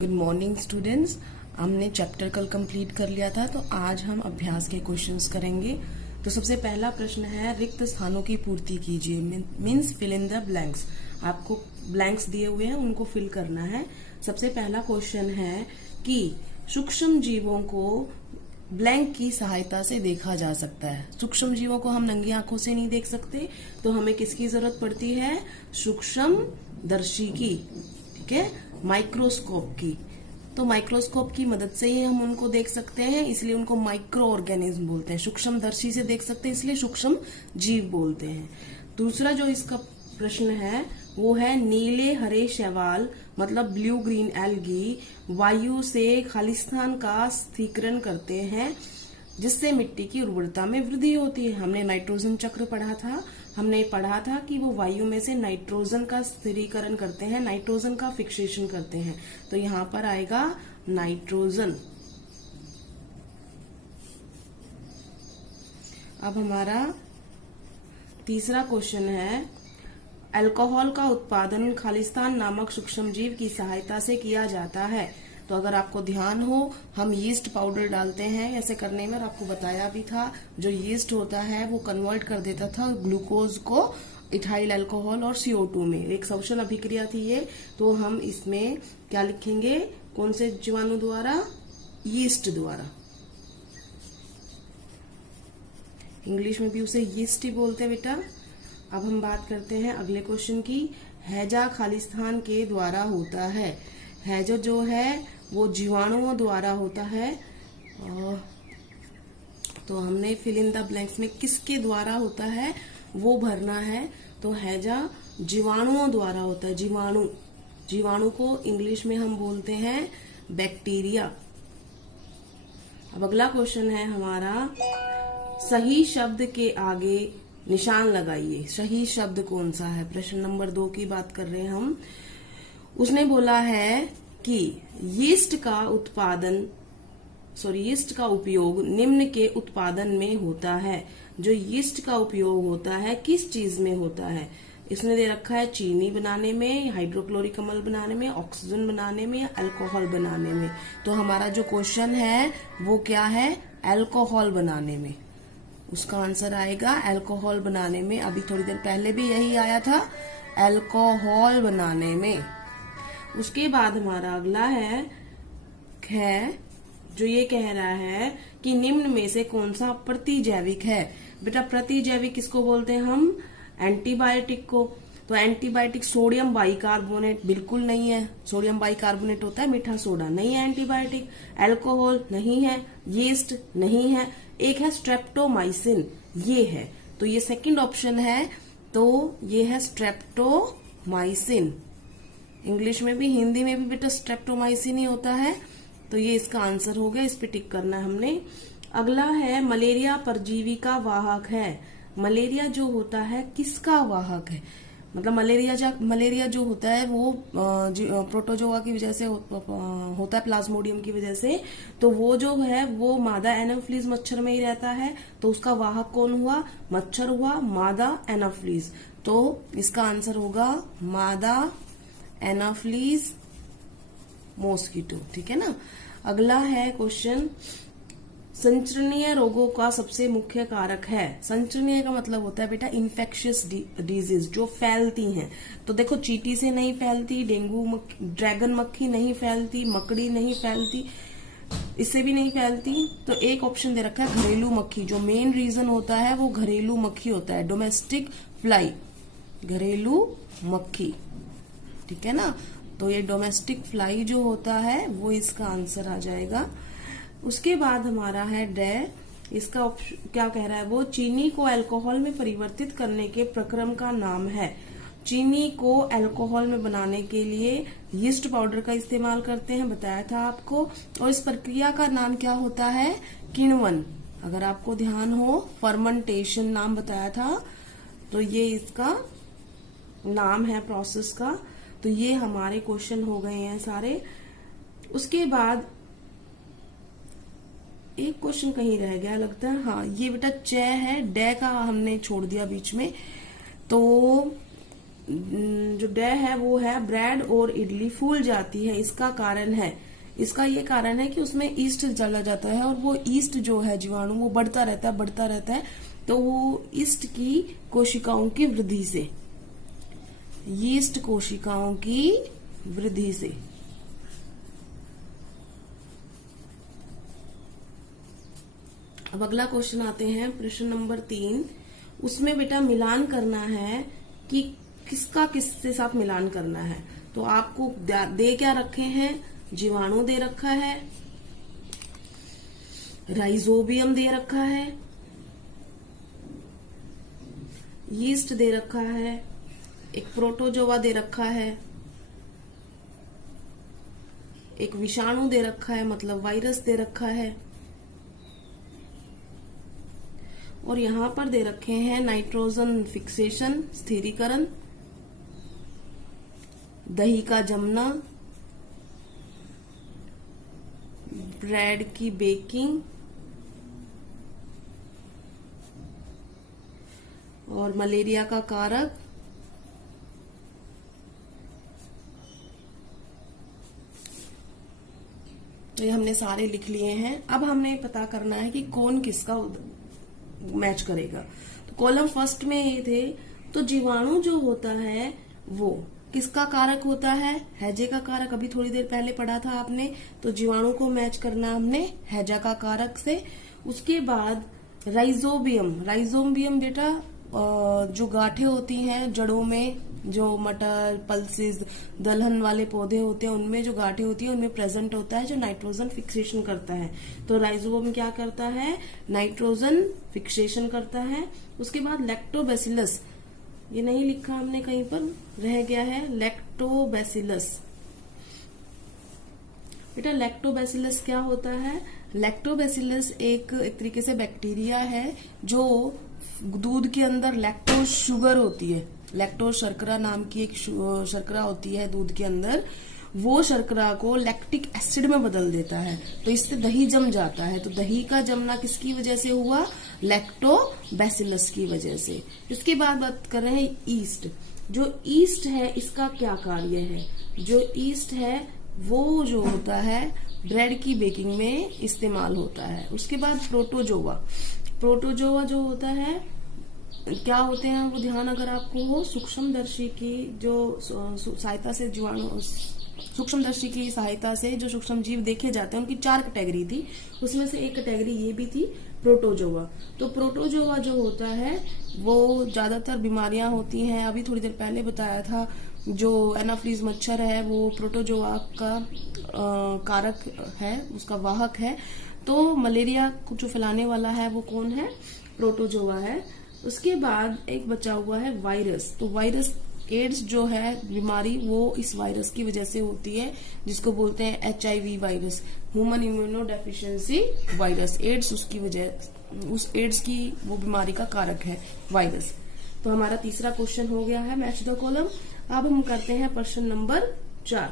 Good morning students. हमने chapter कल complete कर लिया था, तो आज हम अभ्यास के क्वेश्चंस करेंगे। तो सबसे पहला प्रश्न है, रिक्त स्थानों की पूर्ति कीजिए। Means fill in the blanks. आपको ब्लैंक्स दिए हुए हैं, उनको फिल करना है। सबसे पहला क्वेश्चन है कि सूक्ष्म जीवों को ब्लैंक की सहायता से देखा जा सकता है। सूक्ष्म जीवों को हम नंगी आंखों से नहीं देख सकते, तो हमें किसकी जरूरत पड़ती है? सूक्ष्म दर्शी की, ठीक है, माइक्रोस्कोप की। तो माइक्रोस्कोप की मदद से ही हम उनको देख सकते हैं, इसलिए उनको माइक्रो ऑर्गेनिज्म बोलते हैं। सूक्ष्म दर्शी से देख सकते हैं, इसलिए सूक्ष्म जीव बोलते हैं। दूसरा जो इसका प्रश्न है वो है, नीले हरे शैवाल मतलब ब्लू ग्रीन एल्गी वायु से खालिस्तान का स्थिरीकरण करते हैं, जिससे मिट्टी की उर्वरता में वृद्धि होती है। हमने नाइट्रोजन चक्र पढ़ा था। हमने पढ़ा था कि वो वायु में से नाइट्रोजन का स्थिरीकरण करते हैं, नाइट्रोजन का फिक्सेशन करते हैं। तो यहाँ पर आएगा नाइट्रोजन। अब हमारा तीसरा क्वेश्चन है, अल्कोहल का उत्पादन खालिस्तान नामक सूक्ष्म जीव की सहायता से किया जाता है। तो अगर आपको ध्यान हो, हम यीस्ट पाउडर डालते हैं ऐसे करने में, और आपको बताया भी था, जो यीस्ट होता है वो कन्वर्ट कर देता था ग्लूकोज को इथाइल अल्कोहल और CO2 में। एक श्वसन अभिक्रिया थी ये। तो हम इसमें क्या लिखेंगे? कौन से जीवाणु द्वारा? यीस्ट द्वारा। इंग्लिश में भी उसे यीस्ट ही बोलते हैं बेटा। अब हम बात करते हैं अगले क्वेश्चन की। हैजा खालिस्तान के द्वारा होता है। हैजा जो है वो जीवाणुओं द्वारा होता है। तो हमने फिल इन द ब्लैंक्स में किसके द्वारा होता है वो भरना है। तो हैजा जीवाणुओं द्वारा होता है। जीवाणु को इंग्लिश में हम बोलते हैं बैक्टीरिया। अब अगला क्वेश्चन है हमारा, सही शब्द के आगे निशान लगाइए। सही शब्द कौन सा है? प्रश्न नंबर 2 की बात कर रहे हैं हम। उसने बोला है कि यीस्ट का उपयोग निम्न के उत्पादन में होता है। जो यीस्ट का उपयोग होता है किस चीज में होता है? इसने दे रखा है चीनी बनाने में, हाइड्रोक्लोरिक अम्ल बनाने में, ऑक्सीजन बनाने में या अल्कोहल बनाने में। तो हमारा जो क्वेश्चन है वो क्या है? अल्कोहल बनाने में। उसका आंसर आएगा अल्कोहल बनाने में। अभी थोड़ी देर पहले भी यही आया था, अल्कोहल बनाने में। उसके बाद हमारा अगला है जो ये कह रहा है कि निम्न में से कौन सा प्रतिजैविक है। बेटा प्रतिजैविक किसको बोलते हैं हम? एंटीबायोटिक को। तो एंटीबायोटिक सोडियम बाइकार्बोनेट बिल्कुल नहीं है। सोडियम बाइकार्बोनेट होता है मीठा सोडा, नहीं है एंटीबायोटिक। अल्कोहल नहीं है, यीस्ट नहीं है, एक है स्ट्रेप्टोमाइसिन, ये है। तो ये सेकंड ऑप्शन है। तो ये है स्ट्रेप्टोमाइसिन। इंग्लिश में भी हिंदी में भी बेटा स्ट्रेप्टोमाइसिन ही होता है। तो ये इसका आंसर हो गया, इस पे टिक करना है हमने। अगला है, मलेरिया परजीवी का वाहक है। मलेरिया जो होता है किसका वाहक है? मतलब मलेरिया जो होता है वो प्रोटोजोआ की वजह से होता है, प्लाज्मोडियम की वजह से। तो वो जो है वो मादा एनोफ्लीज मच्छर में ही रहता है। तो उसका वाहक कौन हुआ? मच्छर हुआ, मादा एनोफ्लीज। तो इसका आंसर होगा मादा एनोफ्लीज मॉस्किटो, ठीक है ना। अगला है क्वेश्चन, संचरणीय रोगों का सबसे मुख्य कारक है। संचरणीय का मतलब होता है बेटा इन्फेक्शियस डिजीज, जो फैलती हैं। तो देखो, चींटी से नहीं फैलती, ड्रैगन मक्खी नहीं फैलती, मकड़ी नहीं फैलती, इससे भी नहीं फैलती। तो एक ऑप्शन दे रखा है घरेलू मक्खी। जो मेन रीजन होता है वो घरेलू मक्खी होता है, डोमेस्टिक फ्लाई, घरेलू मक्खी, ठीक है ना। तो ये डोमेस्टिक फ्लाई जो होता है वो इसका आंसर आ जाएगा। उसके बाद हमारा है इसका क्या कह रहा है वो, चीनी को अल्कोहल में परिवर्तित करने के प्रक्रम का नाम है। चीनी को अल्कोहल में बनाने के लिए यीस्ट पाउडर का इस्तेमाल करते हैं, बताया था आपको। और इस प्रक्रिया का नाम क्या होता है? किण्वन। अगर आपको ध्यान हो, फर्मेंटेशन नाम बताया था। तो ये इसका नाम है प्रोसेस का। तो ये हमारे क्वेश्चन हो गए हैं सारे। उसके बाद एक क्वेश्चन कहीं रह गया लगता है। हाँ, ये बेटा च है, डे का हमने छोड़ दिया बीच में। तो जो डे है वो है ब्रेड और इडली फूल जाती है। इसका कारण है, इसका ये कारण है कि उसमें ईस्ट चला जाता है और वो ईस्ट जो है जीवाणु वो बढ़ता रहता है। तो वो ईस्ट की कोशिकाओं की वृद्धि से, यीस्ट कोशिकाओं की वृद्धि से। अब अगला क्वेश्चन आते हैं, प्रश्न नंबर 3। उसमें बेटा मिलान करना है कि किसका किसके साथ मिलान करना है। तो आपको दे क्या रखे हैं, जीवाणु दे रखा है, राइजोबियम दे रखा है, यीस्ट दे रखा है, एक प्रोटोजोआ दे रखा है, एक विषाणु दे रखा है मतलब वायरस दे रखा है, और यहां पर दे रखे हैं नाइट्रोजन फिक्सेशन स्थिरीकरण, दही का जमना, ब्रेड की बेकिंग और मलेरिया का कारक। तो ये हमने सारे लिख लिए हैं। अब हमें पता करना है कि कौन किसका मैच करेगा। तो कॉलम फर्स्ट में ये थे, तो जीवाणु जो होता है वो किसका कारक होता है, हैजे का कारक। अभी थोड़ी देर पहले पढ़ा था आपने। तो जीवाणु को मैच करना हमने हैजा का कारक से। उसके बाद राइजोबियम बेटा जो गांठें होती हैं जड़ों में, जो मटर, पल्सेस, दलहन वाले पौधे होते हैं उनमें जो गांठें होती है उनमें प्रेजेंट होता है जो नाइट्रोजन फिक्सेशन करता है। तो राइजोबियम क्या करता है, नाइट्रोजन फिक्सेशन करता है। उसके बाद लैक्टोबैसिलस, ये नहीं लिखा हमने कहीं पर, रह गया है, लैक्टोबैसिलस। बेटा लैक्टोबैसिलस क्या होता है, लैक्टोबैसिलस एक तरीके से बैक्टीरिया है जो दूध के अंदर लैक्टोज शुगर होती है, लैक्टोज शर्करा नाम की एक शर्करा होती है दूध के अंदर, वो शर्करा को लैक्टिक एसिड में बदल देता है। तो इससे दही जम जाता है। तो दही का जमना किसकी वजह से हुआ, लैक्टोबैसिलस की वजह से। इसके बाद बात कर रहे हैं ईस्ट। जो ईस्ट है इसका क्या कार्य है, जो ईस्ट है वो जो होता है ब्रेड की बेकिंग में इस्तेमाल होता है। उसके बाद प्रोटोजोआ जो होता है क्या होते हैं वो ध्यान अगर आपको हो, सूक्ष्मदर्शी की जो सहायता से जीवाणु, सूक्ष्मदर्शी की सहायता से जो सूक्ष्म जीव देखे जाते हैं उनकी 4 कैटेगरी थी, उसमें से एक कैटेगरी ये भी थी प्रोटोजोआ। तो प्रोटोजोआ जो होता है वो ज्यादातर बीमारियां होती हैं। अभी थोड़ी देर पहले बताया था जो एनाफ्लीज मच्छर है वो प्रोटोजोआ का कारक है, उसका वाहक है। तो मलेरिया को जो फैलाने वाला है वो कौन है, प्रोटोजोआ है। उसके बाद एक बचा हुआ है वायरस। तो वायरस, एड्स जो है बीमारी वो इस वायरस की वजह से होती है, जिसको बोलते हैं HIV virus, human immunodeficiency virus. AIDS उसकी वजह, उस एड्स की वो बीमारी का कारक है वायरस। तो हमारा तीसरा क्वेश्चन हो गया है मैच द कॉलम। अब हम करते हैं प्रश्न नंबर 4।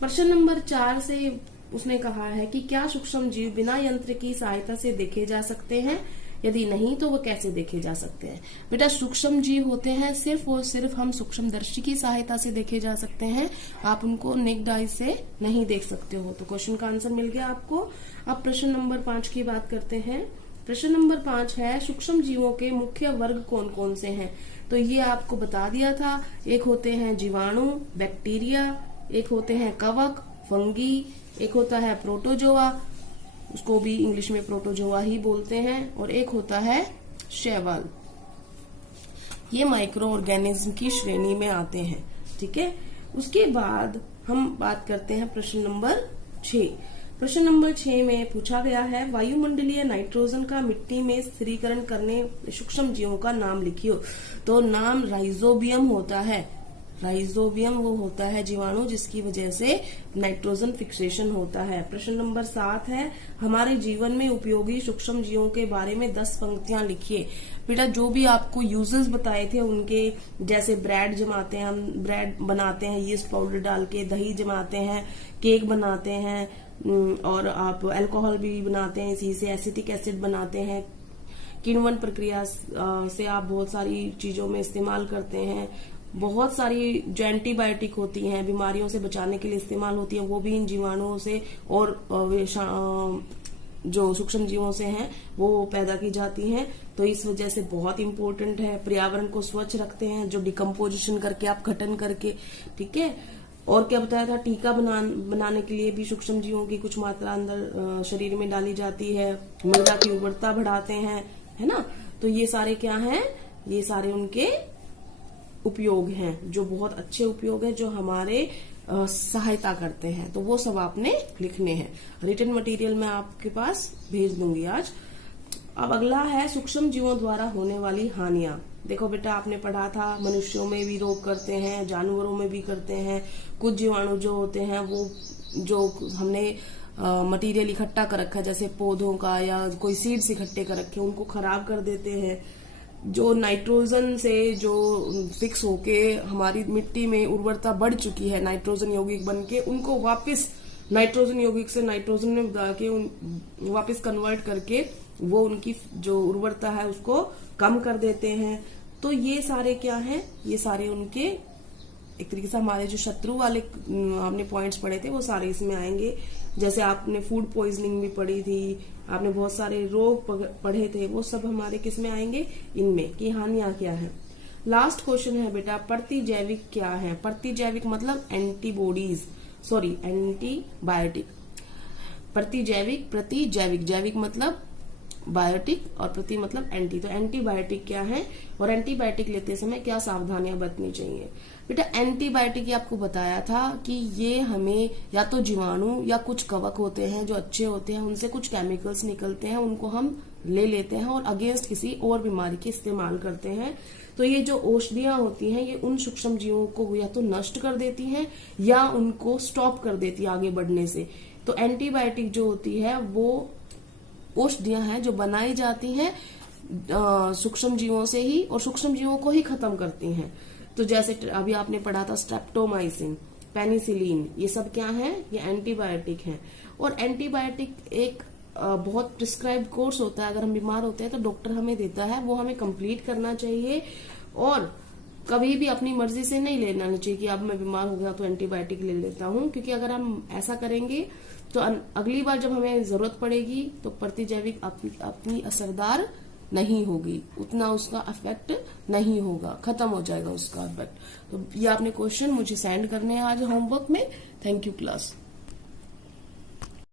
प्रश्न नंबर 4 से उसने कहा है कि क्या सूक्ष्म जीव बिना यंत्र की सहायता से देखे जा सकते हैं, यदि नहीं तो वो कैसे देखे जा सकते हैं। बेटा सूक्ष्म जीव होते हैं सिर्फ और सिर्फ हम सूक्ष्मदर्शी की सहायता से देखे जा सकते हैं, आप उनको नेक्ड आई से नहीं देख सकते हो। तो क्वेश्चन का आंसर मिल गया आपको। अब प्रश्न नंबर 5 की बात करते हैं। प्रश्न नंबर 5 है सूक्ष्म जीवों के मुख्य वर्ग कौन कौन से हैं। तो ये आपको बता दिया था, एक होते हैं जीवाणु बैक्टीरिया, एक होते हैं कवक फंगी, एक होता है प्रोटोजोआ, उसको भी इंग्लिश में प्रोटोजोआ ही बोलते हैं, और एक होता है शैवाल। ये माइक्रो ऑर्गेनिज्म की श्रेणी में आते हैं, ठीक है। उसके बाद हम बात करते हैं प्रश्न नंबर 6। प्रश्न नंबर 6 में पूछा गया है वायुमंडलीय नाइट्रोजन का मिट्टी में स्थिरीकरण करने सूक्ष्म जीवों का नाम लिखियो। तो नाम राइजोबियम होता है। राइजोबियम वो होता है जीवाणु जिसकी वजह से नाइट्रोजन फिक्सेशन होता है। प्रश्न नंबर 7 है हमारे जीवन में उपयोगी सूक्ष्म जीवों के बारे में 10 पंक्तियां लिखिए। बेटा जो भी आपको यूजेस बताए थे उनके, जैसे ब्रेड जमाते हैं, हम ब्रेड बनाते हैं यीस्ट पाउडर डाल के, दही जमाते हैं, केक बनाते हैं, और आप अल्कोहल भी बनाते हैं, इसी से एसिटिक एसिड बनाते हैं। किण्वन प्रक्रिया से आप बहुत सारी चीजों में इस्तेमाल करते हैं, बहुत सारी जो एंटीबायोटिक होती हैं, बीमारियों से बचाने के लिए इस्तेमाल होती हैं, वो भी इन जीवाणुओं से और जो सूक्ष्म जीवों से हैं वो पैदा की जाती हैं। तो इस वजह से बहुत इंपॉर्टेंट है। पर्यावरण को स्वच्छ रखते हैं, जो डिकम्पोजिशन करके आप गठन करके, ठीक है। और क्या बताया था, टीका बनाने के लिए भी सूक्ष्म जीवों की कुछ मात्रा अंदर शरीर में डाली जाती है, मृदा की उर्वरता बढ़ाते हैं, है ना। तो ये सारे क्या हैं, ये सारे उनके उपयोग हैं, जो बहुत अच्छे उपयोग हैं, जो हमारे सहायता करते हैं। तो वो सब आपने लिखने हैं। रिटन मटेरियल मैं आपके पास भेज दूंगी आज। अब अगला है सूक्ष्म जीवों द्वारा होने वाली हानियां। देखो बेटा, आपने पढ़ा था मनुष्यों में भी रोग करते हैं, जानवरों में भी करते हैं। कुछ जीवाणु जो होते हैं वो जो हमने मटेरियल इकट्ठा कर रखा है, जैसे पौधों का या कोई सीड्स इकट्ठे कर रखे, उनको खराब कर देते हैं। जो नाइट्रोजन से जो फिक्स होके हमारी मिट्टी में उर्वरता बढ़ चुकी है, नाइट्रोजन यौगिक बन के, उनको वापस नाइट्रोजन यौगिक से नाइट्रोजन में बदल के वापस कन्वर्ट करके वो उनकी जो उर्वरता है उसको कम कर देते हैं। तो ये सारे क्या हैं, ये सारे उनके एक तरीके से हमारे जो शत्रु वाले हमने पॉइंट्स पढ़े थे वो सारे इसमें आएंगे। जैसे आपने फूड पॉइजनिंग भी पढ़ी थी, आपने बहुत सारे रोग पढ़े थे, वो सब हमारे किस में आएंगे, इनमें, कि हानियां क्या है। लास्ट क्वेश्चन है बेटा, प्रतिजैविक क्या है। प्रतिजैविक मतलब एंटीबॉडीज, सॉरी एंटीबायोटिक। प्रतिजैविक, जैविक मतलब बायोटिक और प्रति मतलब एंटी। तो एंटीबायोटिक क्या है और एंटीबायोटिक लेते समय क्या सावधानियां बरतनी चाहिए। बेटा एंटीबायोटिक ये आपको बताया था कि ये हमें या तो जीवाणु या कुछ कवक होते हैं जो अच्छे होते हैं, उनसे कुछ केमिकल्स निकलते हैं, उनको हम ले लेते हैं और अगेंस्ट किसी और बीमारी के इस्तेमाल करते हैं। तो ये जो औषधियां होती हैं ये उन सूक्ष्म जीवों को या तो नष्ट कर देती हैं या उनको स्टॉप कर देती है आगे बढ़ने से। तो एंटीबायोटिक जो होती है वो औषधियां हैं जो बनाई जाती हैं सूक्ष्म जीवों से ही और सूक्ष्म जीवों को ही खत्म करती हैं। तो जैसे अभी आपने पढ़ा था स्ट्रेप्टोमाइसिन, पेनिसिलिन, ये सब क्या है, ये एंटीबायोटिक हैं। और एंटीबायोटिक एक बहुत प्रिस्क्राइब्ड कोर्स होता है। अगर हम बीमार होते हैं तो डॉक्टर हमें देता है, वो हमें कंप्लीट करना चाहिए और कभी भी अपनी मर्जी से नहीं लेना चाहिए कि अब मैं बीमार हो गया तो एंटीबायोटिक ले लेता हूं। क्योंकि अगर हम ऐसा करेंगे तो अगली बार जब हमें जरूरत पड़ेगी तो प्रतिजैविक अपनी असरदार नहीं होगी, उतना उसका इफेक्ट नहीं होगा, खत्म हो जाएगा उसका इफेक्ट। तो ये आपने क्वेश्चन मुझे सेंड करने हैं आज होमवर्क में। Thank you class.